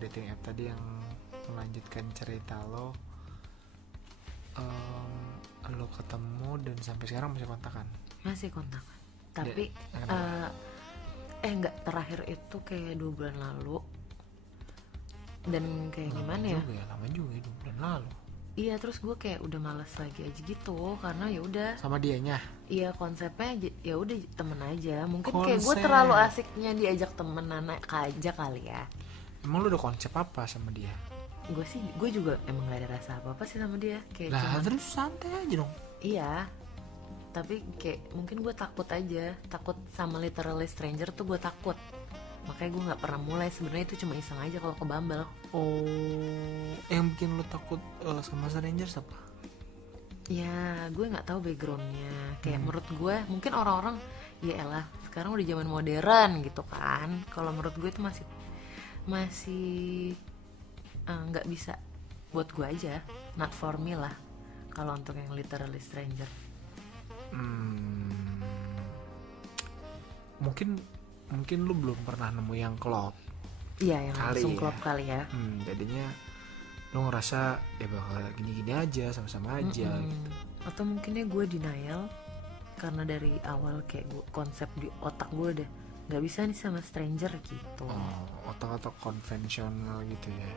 dating app tadi yang melanjutkan cerita lo, lo ketemu dan sampai sekarang masih kontakan? Masih kontakan. Tapi enggak, terakhir itu kayak 2 bulan lalu. Dan kayak gimana ya? Lama juga ya, 2 bulan lalu. Iya, terus gue kayak udah malas lagi aja gitu, karena ya udah. Sama dianya? Iya, konsepnya ya udah temen aja. Mungkin Konsep. kayak gue terlalu asiknya diajak temenan aja kali ya. Emang lu udah konsep apa sama dia? Gue juga emang gak ada rasa apa sih sama dia. Kayak Lah terus santai aja dong. Iya, tapi kayak mungkin gue takut aja. Takut sama literally stranger tuh gue takut. Makanya gue gak pernah mulai. Sebenarnya itu cuma iseng aja kalau ke Bumble. Oh, yang bikin lu takut sama strangers apa? Ya, gue gak tahu backgroundnya. Kayak menurut gue, mungkin orang-orang ya elah, sekarang udah zaman modern gitu kan. Kalau menurut gue itu masih nggak bisa buat gue aja, not for me lah. Kalau untuk yang literally stranger, mungkin lu belum pernah nemu yang klop. iya, yang Kali langsung ya. klop kali ya. Jadinya lu ngerasa ya bakal gini-gini aja, sama-sama aja gitu. Atau mungkinnya gue denial karena dari awal kayak konsep di otak gue udah nggak bisa nih sama stranger gitu. Otak-otak konvensional gitu ya.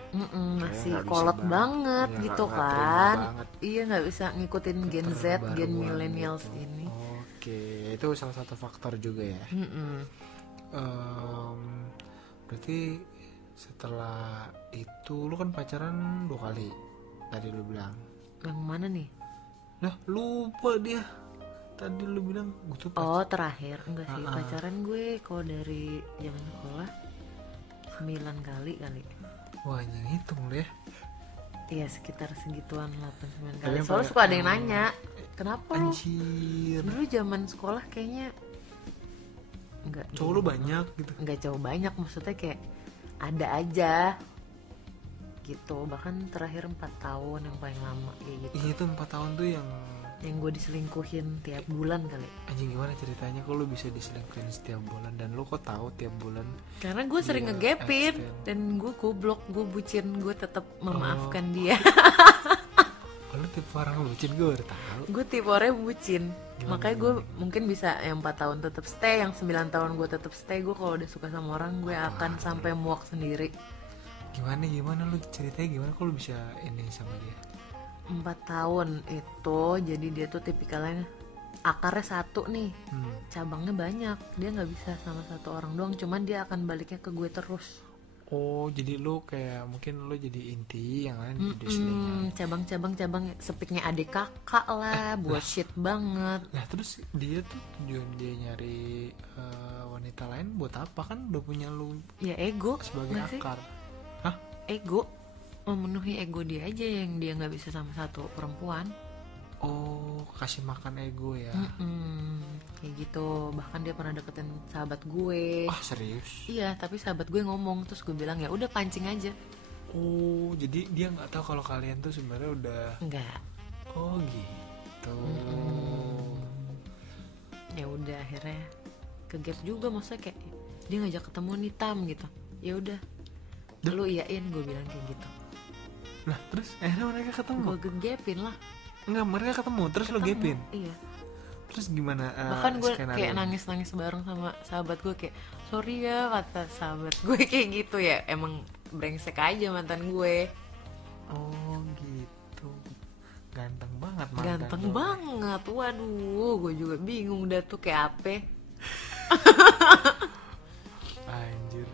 Masih nggak bisa kolot banget ya, gitu nggak kan. terima banget. Iya, nggak bisa ngikutin Gen Z, Gen millennials gitu. ini. Oke, itu salah satu faktor juga ya. Berarti setelah itu lu kan pacaran 2 kali tadi lu bilang. Yang mana nih? Lah lupa dia. Tadi lu bilang gue tuh Oh, terakhir enggak sih, pacaran gue kalau dari zaman sekolah 9 kali. Wah, yang hitung lu ya. Iya, sekitar segituan, 8-9 Tapi kali. Soalnya suka ada yang nanya, kenapa lu Anjir. dulu zaman sekolah kayaknya enggak Cowok lu banyak gitu. enggak jauh banyak, maksudnya kayak ada aja gitu. Bahkan terakhir 4 tahun yang paling lama kayak gitu. Iya, itu 4 tahun tuh yang Yang gue diselingkuhin tiap bulan kali. anjing. Gimana ceritanya kok lu bisa diselingkuhin setiap bulan, dan lu kok tahu tiap bulan? Karena gue sering Iya, ngegapin extend. dan gue goblok, gue bucin, gue tetap memaafkan dia. Oh, lu tipe orang lucin, gue udah tahu. Gue tipe orangnya bucin. Gimana, Makanya gue mungkin bisa yang 4 tahun tetap stay, yang 9 tahun gue tetap stay. Gue kalau udah suka sama orang, gue akan sampai muak sendiri. Gimana lu ceritanya, gimana kok lu bisa ini sama dia? 4 tahun itu, jadi dia tuh tipikalnya akarnya 1 nih, cabangnya banyak. Dia nggak bisa sama 1 orang doang, cuman dia akan baliknya ke gue terus. Oh, jadi lu kayak mungkin lu jadi inti, yang lain jadi selingan. Cabang sepiknya adik kakak lah, buat shit banget. Nah terus dia tuh tujuan dia nyari wanita lain buat apa, kan udah punya lu Ya ego sebagai nggak sih? akar. Hah? Ego, memenuhi ego dia aja yang dia nggak bisa sama satu perempuan. Oh, kasih makan ego ya. Kayak gitu. Bahkan dia pernah deketin sahabat gue. Ah, serius? Iya, tapi sahabat gue ngomong, terus gue bilang ya udah pancing aja. Oh, jadi dia nggak tahu kalau kalian tuh sebenarnya udah. Enggak. Oh gitu. Ya udah akhirnya kegap juga, maksudnya kayak dia ngajak ketemu nih Tam gitu. Ya udah. Lu iyain, gue bilang kayak gitu. Nah, terus akhirnya mereka ketemu. Gue gegepin lah. Enggak, mereka ketemu terus lo gapin. Iya. Terus gimana? Bahkan gue skenario? kayak nangis bareng sama sahabat gue, kayak sorry ya kata sahabat gue kayak gitu ya. Emang brengsek aja mantan gue. Oh gitu. Ganteng banget mantan. Ganteng lo. banget. Waduh, gue juga bingung dah tuh kayak apa. Anjir,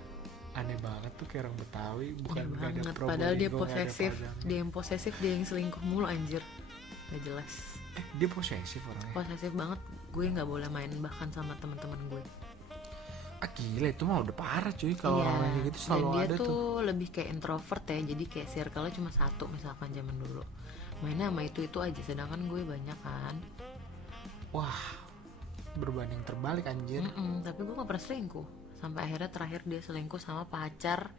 aneh banget tuh kayak orang Betawi, bukan Aneh gak ada banget. Probolinggo, Padahal dia gak ada posesif. Padang. Dia yang posesif, dia yang selingkuh mulu anjir. Gak jelas. Dia posesif orangnya. Posesif banget. Gue nggak boleh main bahkan sama teman-teman gue. Ah gila, itu mah udah parah cuy. Kalau orang kayak gitu selalu dan dia ada tuh. lebih kayak introvert ya, jadi kayak circle-nya cuma satu misalkan zaman dulu. Mainnya sama itu aja, sedangkan gue banyak kan. Wah, berbanding terbalik anjir. Tapi gue nggak pernah selingkuh. Sampai akhirnya terakhir dia selingkuh sama pacar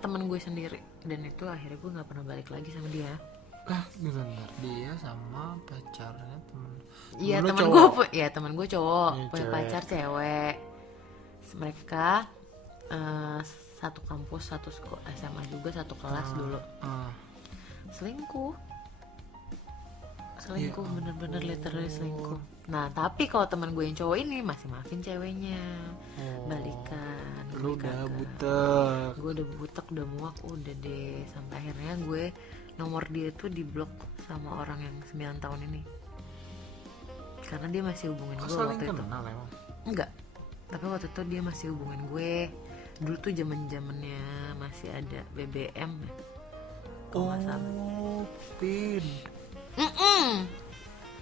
teman gue sendiri, dan itu akhirnya gue nggak pernah balik lagi sama dia. Ah, bentar, dia sama pacarnya temen. Iya, Lu teman cowok? gue teman gue cowok Iya, punya cewek. pacar cewek. Mereka satu kampus, satu SMA juga, satu kelas dulu. Selingkuh Ya bener-bener literally selingkuh. Nah tapi kalau teman gue yang cowok ini masih maafin ceweknya, balikan. Lu gue udah kagak. butek. Gue udah butek, udah muak, udah deh. Sampai akhirnya gue nomor dia tuh diblok sama orang yang 9 tahun ini, karena dia masih hubungin gue Saling waktu itu. kenal emang? Enggak, tapi waktu itu dia masih hubungin gue. Dulu tuh zamannya masih ada BBM ya, kalau nggak salah. Oh, pin.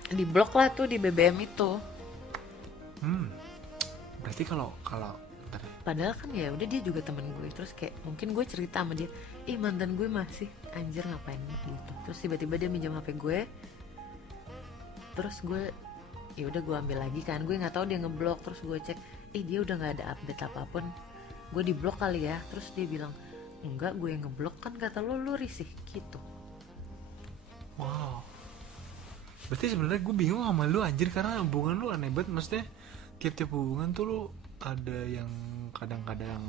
Di blok lah tuh di BBM itu. Berarti kalau bentar ya. Padahal kan ya udah dia juga teman gue. Terus kayak mungkin gue cerita sama dia, ih mantan gue masih, anjir ngapain gitu. Terus tiba-tiba dia minjam HP gue. Terus gue ya udah gue ambil lagi kan. Gue nggak tahu dia ngeblok. Terus gue cek, dia udah nggak ada update apapun. Gue diblok kali ya. Terus dia bilang, enggak, gue yang ngeblok kan, kata lu risih gitu. Wow. Berarti sebenarnya gue bingung sama lu anjir, karena hubungan lu aneh banget. Maksudnya tiap-tiap hubungan tuh lu ada yang kadang-kadang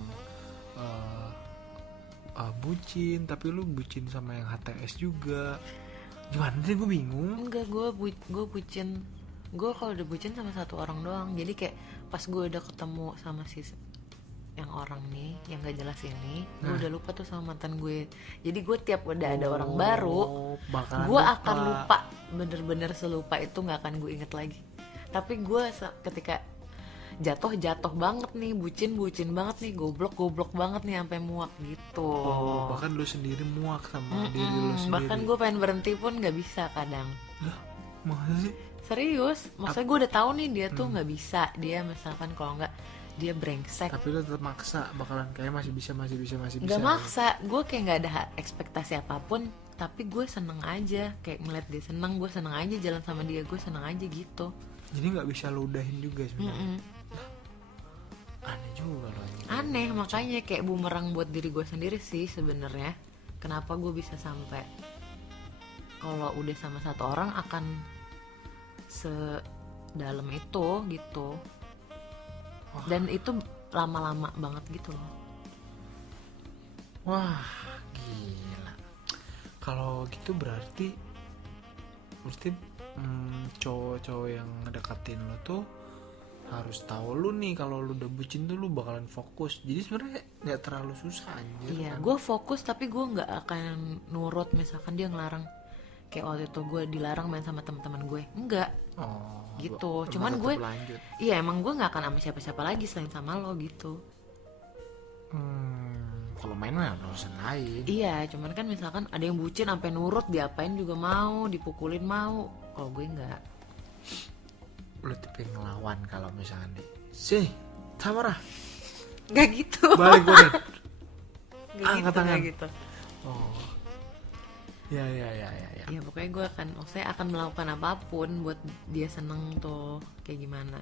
bucin, tapi lu bucin sama yang HTS juga. Gimana sih, gue bingung. Enggak, gue bucin. Gue kalau udah bucin sama satu orang doang. Jadi kayak pas gue udah ketemu sama si yang orang nih yang gak jelas ini, gue udah lupa tuh sama mantan gue. Jadi gue tiap udah ada orang baru, gue akan lupa, bener-bener selupa itu, nggak akan gue inget lagi. Tapi gue ketika jatuh banget nih, bucin banget nih, goblok banget nih sampai muak gitu. Bahkan lu sendiri muak sama diri lu sendiri. Bahkan gue pengen berhenti pun nggak bisa kadang. Lah, masa sih? Serius, maksudnya gue udah tahu nih dia tuh nggak bisa. Dia misalkan kalau nggak, dia brengsek. Tapi lu tetap maksa, bakalan kayak masih bisa. Gak maksa, gue kayak nggak ada ekspektasi apapun, tapi gue seneng aja, kayak ngeliat dia seneng, gue seneng aja jalan sama dia, gue seneng aja gitu. Jadi nggak bisa lu udahin juga sebenarnya. Aneh juga loh. Aneh, makanya kayak bumerang buat diri gue sendiri sih sebenarnya. Kenapa gue bisa sampai kalau udah sama satu orang akan sedalam itu gitu. Dan itu lama-lama banget gitu loh. Wah, gila. Kalau gitu berarti cowok-cowok yang ngedekatin lo tuh harus tahu lu nih kalau lu udah bucin tuh lu bakalan fokus. Jadi sebenarnya nggak terlalu susah anjir. Iya, kan? gue fokus tapi gue nggak akan nurut misalkan dia ngelarang. Kayak waktu itu gue dilarang main sama teman-teman gue, enggak. Gitu. Cuman gue, iya emang gue nggak akan sama siapa-siapa lagi selain sama lo gitu. main mah urusan lain. Iya, cuman kan misalkan ada yang bucin sampai nurut, diapain juga mau, dipukulin mau. Kalau gue enggak. Lu tipe ngelawan kalau misalkan sih, Tamara. Enggak gitu. Balik gue. Angkat tangan gitu. Oh. Ya. Ya pokoknya gue akan melakukan apapun buat dia seneng tuh, kayak gimana.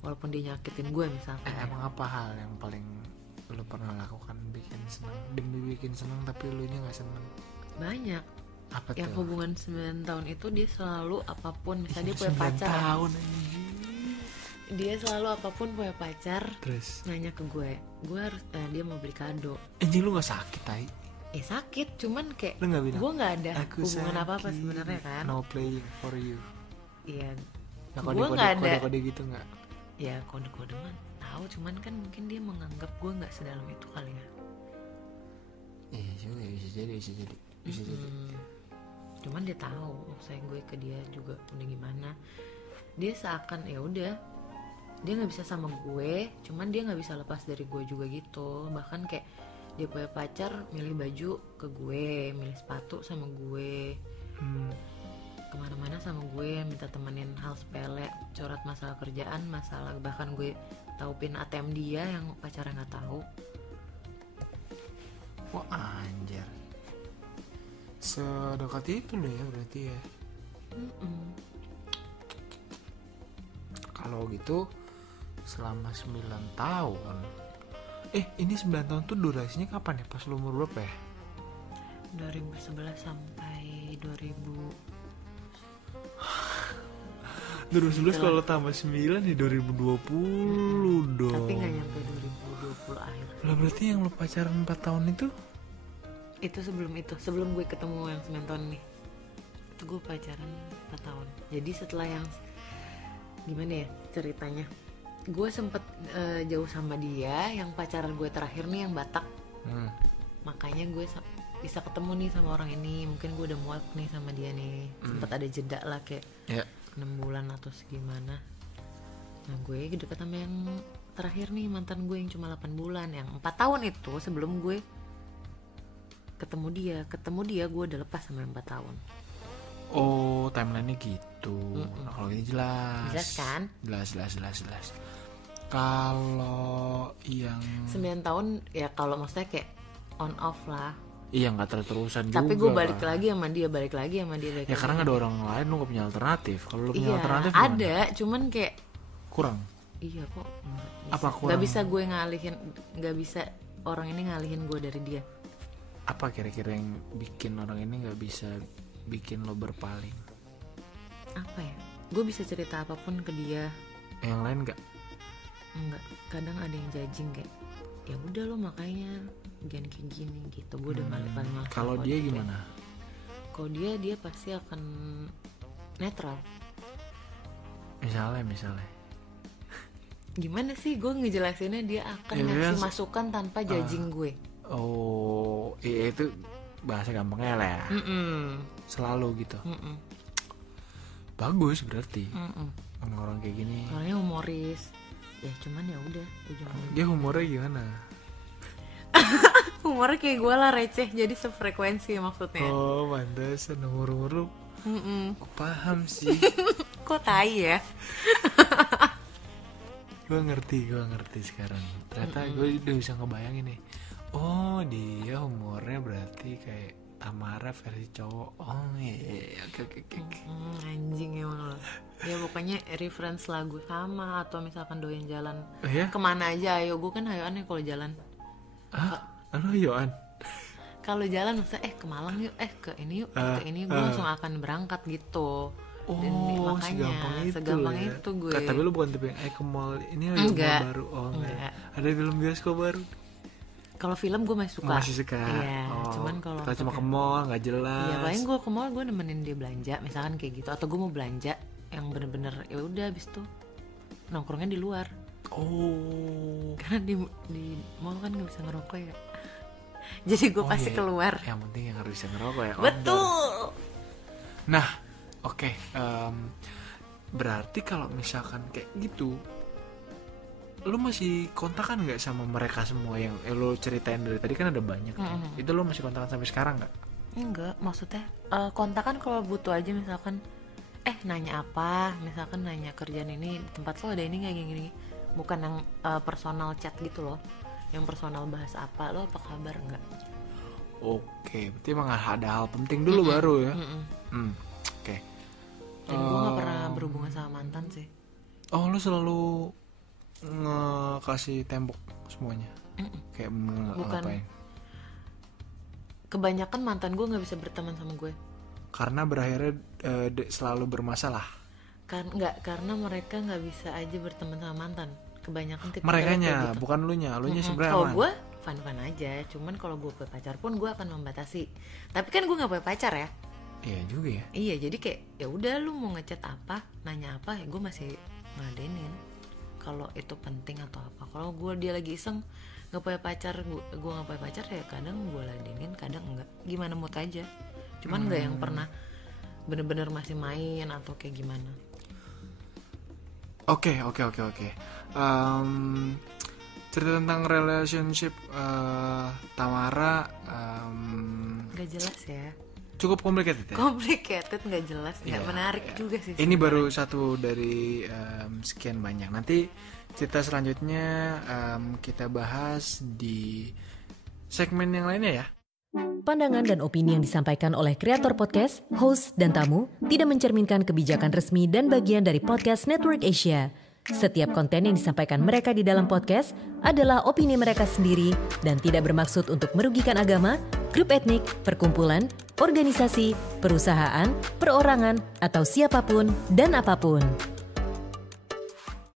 Walaupun dia nyakitin gue misalkan. Emang apa hal yang paling lu pernah lakukan bikin seneng, demi bikin seneng tapi lu nya nggak seneng? Banyak. Apa yang tuh? hubungan 9 tahun itu dia selalu apapun, misalnya dia punya pacar. 9 tahun Dia selalu apapun punya pacar. Terus nanya ke gue harus dia mau beli kado. anjing, lu nggak sakit tai? Sakit, cuman kayak Lu nggak bilang, gue nggak ada aku hubungan sakit, apa-apa sebenarnya kan. no playing for you. Iya. Nah, Gue nggak ada. kode gitu nggak? Ya kode-kode man tahu, cuman kan mungkin dia menganggap gue nggak sedalam itu kali ya. Iya juga, bisa jadi. Cuman dia tahu sayang gue ke dia juga udah gimana. Dia seakan ya udah, dia nggak bisa sama gue, cuman dia nggak bisa lepas dari gue juga gitu. Bahkan kayak dia punya pacar, milih baju ke gue, milih sepatu sama gue, kemana-mana sama gue, minta temenin hal sepele, coret masalah kerjaan, masalah bahkan gue tahu pin ATM dia yang pacarnya nggak tahu. Wah anjir, sedekat itu loh ya berarti ya. Kalau gitu selama 9 tahun. Ini 9 tahun tuh durasinya kapan ya? Pas lu umur berapa ya? 2011 sampai 2011 kalau tambah 9 ya 2020 dong. Tapi gak nyampe 2020 akhir. Lah berarti yang lu pacaran 4 tahun itu? Itu sebelum gue ketemu yang 9 tahun nih. Itu gue pacaran 4 tahun. Jadi setelah yang gimana ya ceritanya, gue sempet jauh sama dia. Yang pacaran gue terakhir nih yang Batak. Makanya gue bisa ketemu nih sama orang ini. Mungkin gue udah muak nih sama dia nih. Sempet ada jeda lah kayak 6 bulan atau segimana. Nah gue deket sama yang terakhir nih, mantan gue yang cuma 8 bulan. Yang 4 tahun itu sebelum gue ketemu dia gue udah lepas sama yang 4 tahun. Oh, timeline-nya gitu. Nah, kalau ini jelas. Jelas kan? Jelas. Kalau yang 9 tahun ya kalau maksudnya kayak on off lah. iya nggak terus-terusan juga. Tapi gue balik lagi sama dia. Ya karena nggak ada orang lain, lu nggak punya alternatif. Kalau lu punya iya, alternatif ada, gimana? cuman kayak Kurang. iya kok. Apa kurang? Gak bisa gue ngalihin, gak bisa orang ini ngalihin gue dari dia. Apa kira-kira yang bikin orang ini nggak bisa bikin lo berpaling? Apa ya? Gue bisa cerita apapun ke dia. Yang lain nggak? Enggak, kadang ada yang judging kayak ya udah lo makanya jangan kayak gini gitu. Gue udah paling malas. Kalau dia gimana? Kalau dia pasti akan netral. Misalnya Gimana sih gue ngejelasinnya, dia akan ngasih masukan tanpa judging gue. Oh iya, itu bahasa gampangnya lah ya. Selalu gitu. Bagus berarti. Orang-orang kayak gini Orangnya humoris. Ya cuman ya udah dia humornya gimana? humornya kayak gue lah, receh, jadi sefrekuensi maksudnya. Oh pantesan umur lu. Aku paham sih. Kok tai ya? Gue ngerti sekarang. Ternyata gue udah bisa ngebayangin nih. Oh dia humornya berarti kayak Tamara versi cowok. Oh iya. Oke. Anjing emang lo. Ya pokoknya reference lagu sama, atau misalkan doyan jalan Kemana aja, ayo. Gue kan hayoan kalau jalan. Halo Yohan. Kalau jalan maksudnya ke Malang yuk, ke ini yuk, ke ini, gue langsung akan berangkat gitu. Dan makanya segampang itu gue. Tapi lu bukan tipe yang ke mall ini ada mall baru. Oh enggak. Ada film bioskop baru. Kalau film gue masih suka. Iya, cuman kalau cuma ke mall nggak jelas. Iya, paling gue ke mall gue nemenin dia belanja, misalkan kayak gitu. Atau gue mau belanja yang bener-bener ya udah, abis itu nongkrongnya di luar. Oh. Karena di mall kan nggak bisa ngerokok ya. Jadi gue pasti keluar. Yang penting yang harus bisa ngerokok ya. Betul. Nah, oke. Berarti kalau misalkan kayak gitu, lu masih kontakan nggak sama mereka semua yang lu ceritain dari tadi kan ada banyak itu lu masih kontakan sampai sekarang nggak? Enggak, maksudnya kontakan kalau butuh aja, misalkan nanya apa, misalkan nanya kerjaan ini di tempat lo ada ini nggak gini, bukan yang personal chat gitu loh, yang personal bahas apa, lo apa kabar enggak. Oke, berarti emang ada hal penting dulu baru ya. Oke. Dan gue nggak pernah berhubungan sama mantan sih. Oh, lu selalu ngasih tembok semuanya? Kayak bukan. Ngapain? Kebanyakan mantan gue nggak bisa berteman sama gue. Karena berakhirnya selalu bermasalah. Karena mereka nggak bisa aja berteman sama mantan. Kebanyakan tipe merekanya, gitu. bukan lu nya sebenarnya. Kalau gue fun aja, cuman kalau gue punya pacar pun gue akan membatasi. Tapi kan gue nggak punya pacar ya. Iya juga ya. Iya, jadi kayak ya udah lu mau ngechat apa, nanya apa, ya gue masih ngadenin. Kalau itu penting atau apa. Kalau gue dia lagi iseng nggak punya pacar, gue nggak punya pacar ya kadang gue ladenin, kadang enggak. Gimana mood aja. Cuman nggak yang pernah bener-bener masih main atau kayak gimana. Oke. Cerita tentang relationship Tamara Gak jelas ya. cukup complicated ya. Complicated, nggak jelas, nggak menarik juga sih. Ini baru satu dari sekian banyak. Nanti cerita selanjutnya kita bahas di segmen yang lainnya ya. Pandangan dan opini yang disampaikan oleh kreator podcast, host, dan tamu tidak mencerminkan kebijakan resmi dan bagian dari Podcast Network Asia. Setiap konten yang disampaikan mereka di dalam podcast adalah opini mereka sendiri dan tidak bermaksud untuk merugikan agama, grup etnik, perkumpulan, organisasi, perusahaan, perorangan, atau siapapun dan apapun.